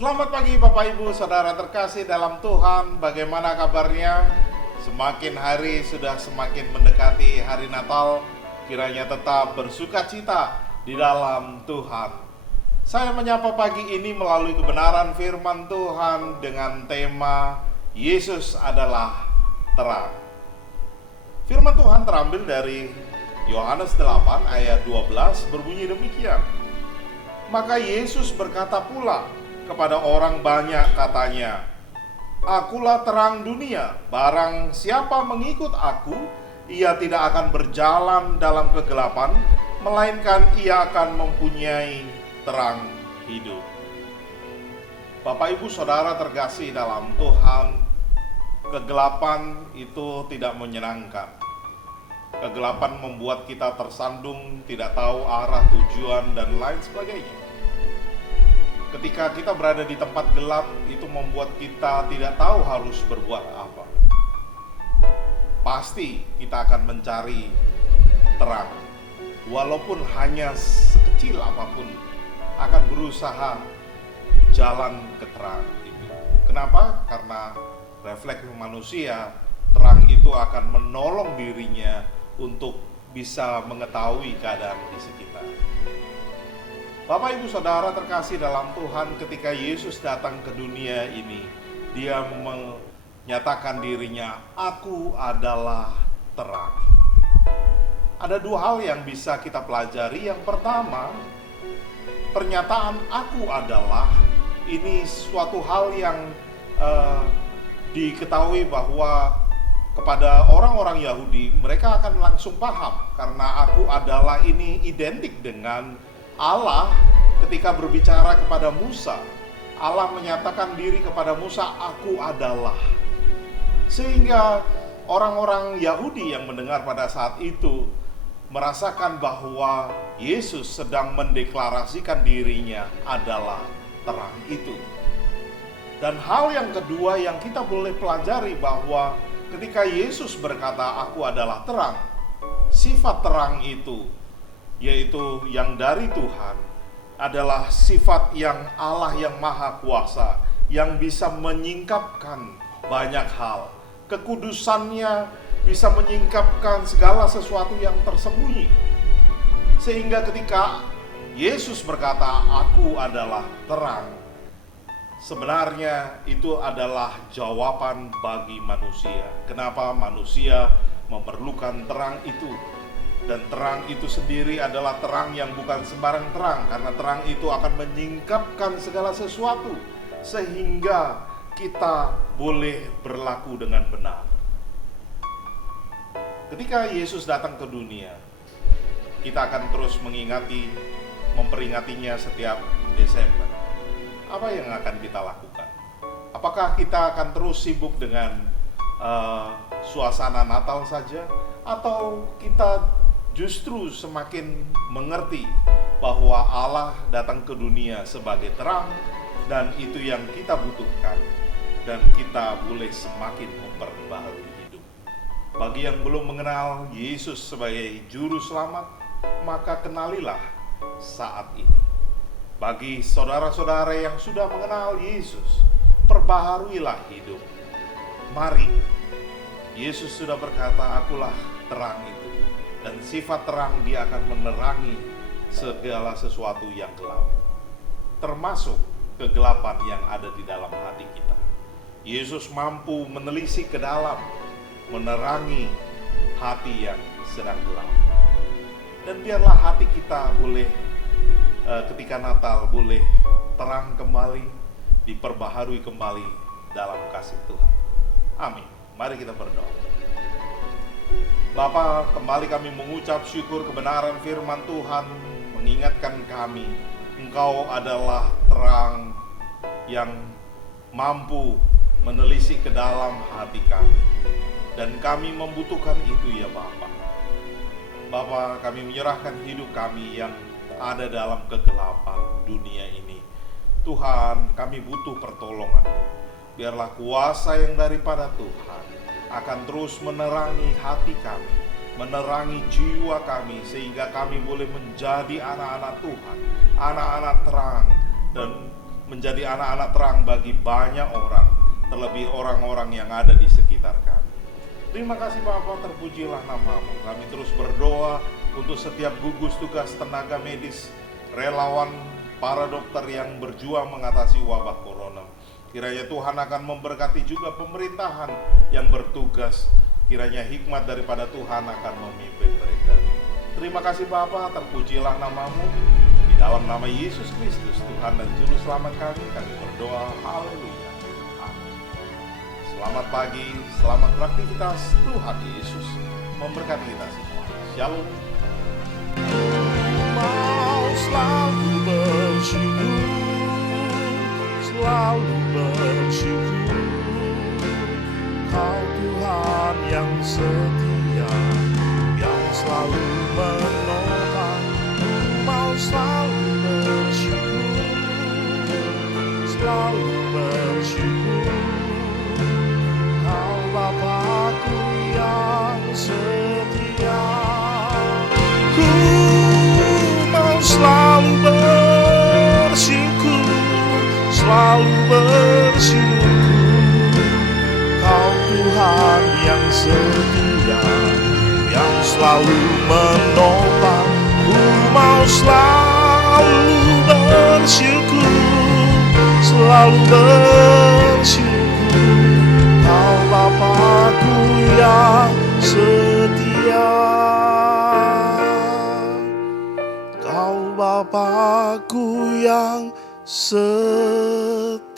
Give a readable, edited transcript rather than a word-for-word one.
Selamat pagi Bapak Ibu Saudara terkasih dalam Tuhan. Bagaimana kabarnya? Semakin hari sudah semakin mendekati hari Natal. Kiranya tetap bersukacita di dalam Tuhan. Saya menyapa pagi ini melalui kebenaran firman Tuhan dengan tema Yesus adalah terang. Firman Tuhan terambil dari Yohanes 8 ayat 12 berbunyi demikian. Maka Yesus berkata pula kepada orang banyak katanya, "Akulah terang dunia, barang siapa mengikut aku, ia tidak akan berjalan dalam kegelapan, melainkan ia akan mempunyai terang hidup." Bapak Ibu Saudara terkasih dalam Tuhan, kegelapan itu tidak menyenangkan. Kegelapan membuat kita tersandung, tidak tahu arah tujuan dan lain sebagainya. Ketika kita berada di tempat gelap, itu membuat kita tidak tahu harus berbuat apa. Pasti kita akan mencari terang, walaupun hanya sekecil apapun, akan berusaha jalan ke terang itu. Kenapa? Karena refleks manusia, terang itu akan menolong dirinya untuk bisa mengetahui keadaan di sekitar. Bapak Ibu Saudara terkasih dalam Tuhan, ketika Yesus datang ke dunia ini, Dia menyatakan dirinya, "Aku adalah terang." Ada dua hal yang bisa kita pelajari. Yang pertama, pernyataan "aku adalah" ini suatu hal yang diketahui bahwa kepada orang-orang Yahudi, mereka akan langsung paham, karena "aku adalah" ini identik dengan Allah. Ketika berbicara kepada Musa, Allah menyatakan diri kepada Musa, "Aku adalah." Sehingga orang-orang Yahudi yang mendengar pada saat itu merasakan bahwa Yesus sedang mendeklarasikan dirinya adalah terang itu. Dan hal yang kedua yang kita boleh pelajari bahwa ketika Yesus berkata, "Aku adalah terang", sifat terang itu, yaitu yang dari Tuhan, adalah sifat yang Allah yang maha kuasa, yang bisa menyingkapkan banyak hal. Kekudusannya bisa menyingkapkan segala sesuatu yang tersembunyi. Sehingga ketika Yesus berkata, "Aku adalah terang", sebenarnya itu adalah jawaban bagi manusia. Kenapa manusia memerlukan terang itu? Dan terang itu sendiri adalah terang yang bukan sembarang terang, karena terang itu akan menyingkapkan segala sesuatu sehingga kita boleh berlaku dengan benar. Ketika Yesus datang ke dunia, kita akan terus memperingatinya setiap Desember. Apa yang akan kita lakukan? Apakah kita akan terus sibuk dengan suasana Natal saja, atau kita justru semakin mengerti bahwa Allah datang ke dunia sebagai terang, dan itu yang kita butuhkan, dan kita boleh semakin memperbaharui hidup. Bagi yang belum mengenal Yesus sebagai juru selamat, maka kenalilah saat ini. Bagi saudara-saudara yang sudah mengenal Yesus, perbaharuilah hidup. Mari, Yesus sudah berkata, "Akulah terang itu." Dan sifat terang, Dia akan menerangi segala sesuatu yang gelap, termasuk kegelapan yang ada di dalam hati kita. Yesus mampu menelisik ke dalam, menerangi hati yang sedang gelap. Dan biarlah hati kita boleh ketika Natal boleh terang kembali, diperbaharui kembali dalam kasih Tuhan. Amin. Mari kita berdoa. Bapa, kembali kami mengucap syukur kebenaran firman Tuhan, mengingatkan kami, Engkau adalah terang yang mampu menelisik ke dalam hati kami. Dan kami membutuhkan itu ya Bapa. Bapa, kami menyerahkan hidup kami yang ada dalam kegelapan dunia ini. Tuhan, kami butuh pertolongan-Mu. Biarlah kuasa yang daripada Tuhan akan terus menerangi hati kami, menerangi jiwa kami, sehingga kami boleh menjadi anak-anak Tuhan, anak-anak terang, dan menjadi anak-anak terang bagi banyak orang, terlebih orang-orang yang ada di sekitar kami. Terima kasih Bapa, terpujilah namamu. Kami terus berdoa untuk setiap gugus tugas tenaga medis, relawan, para dokter yang berjuang mengatasi wabah corona. Kiranya Tuhan akan memberkati juga pemerintahan yang bertugas. Kiranya hikmat daripada Tuhan akan memimpin mereka. Terima kasih Bapa, terpujilah namamu. Di dalam nama Yesus Kristus, Tuhan dan Juru Selamat kami berdoa. Haleluya. Amin. Selamat pagi, selamat beraktivitas. Tuhan Yesus memberkati kita semua. Shalom. Mau selalu bersyukur, selalu bersyukur. Kau Tuhan yang setia, yang selalu menopang. Mau selalu bersyukur, selalu bersyukur. Kau Bapa-Ku yang setia. Ku mau selalu bersyukur, selalu bersyukur. Kau Tuhan yang setia, yang selalu menopang. Ku mau selalu bersyukur, selalu bersyukur. Kau Bapa-Ku yang setia. Kau Bapa-Ku yang setia.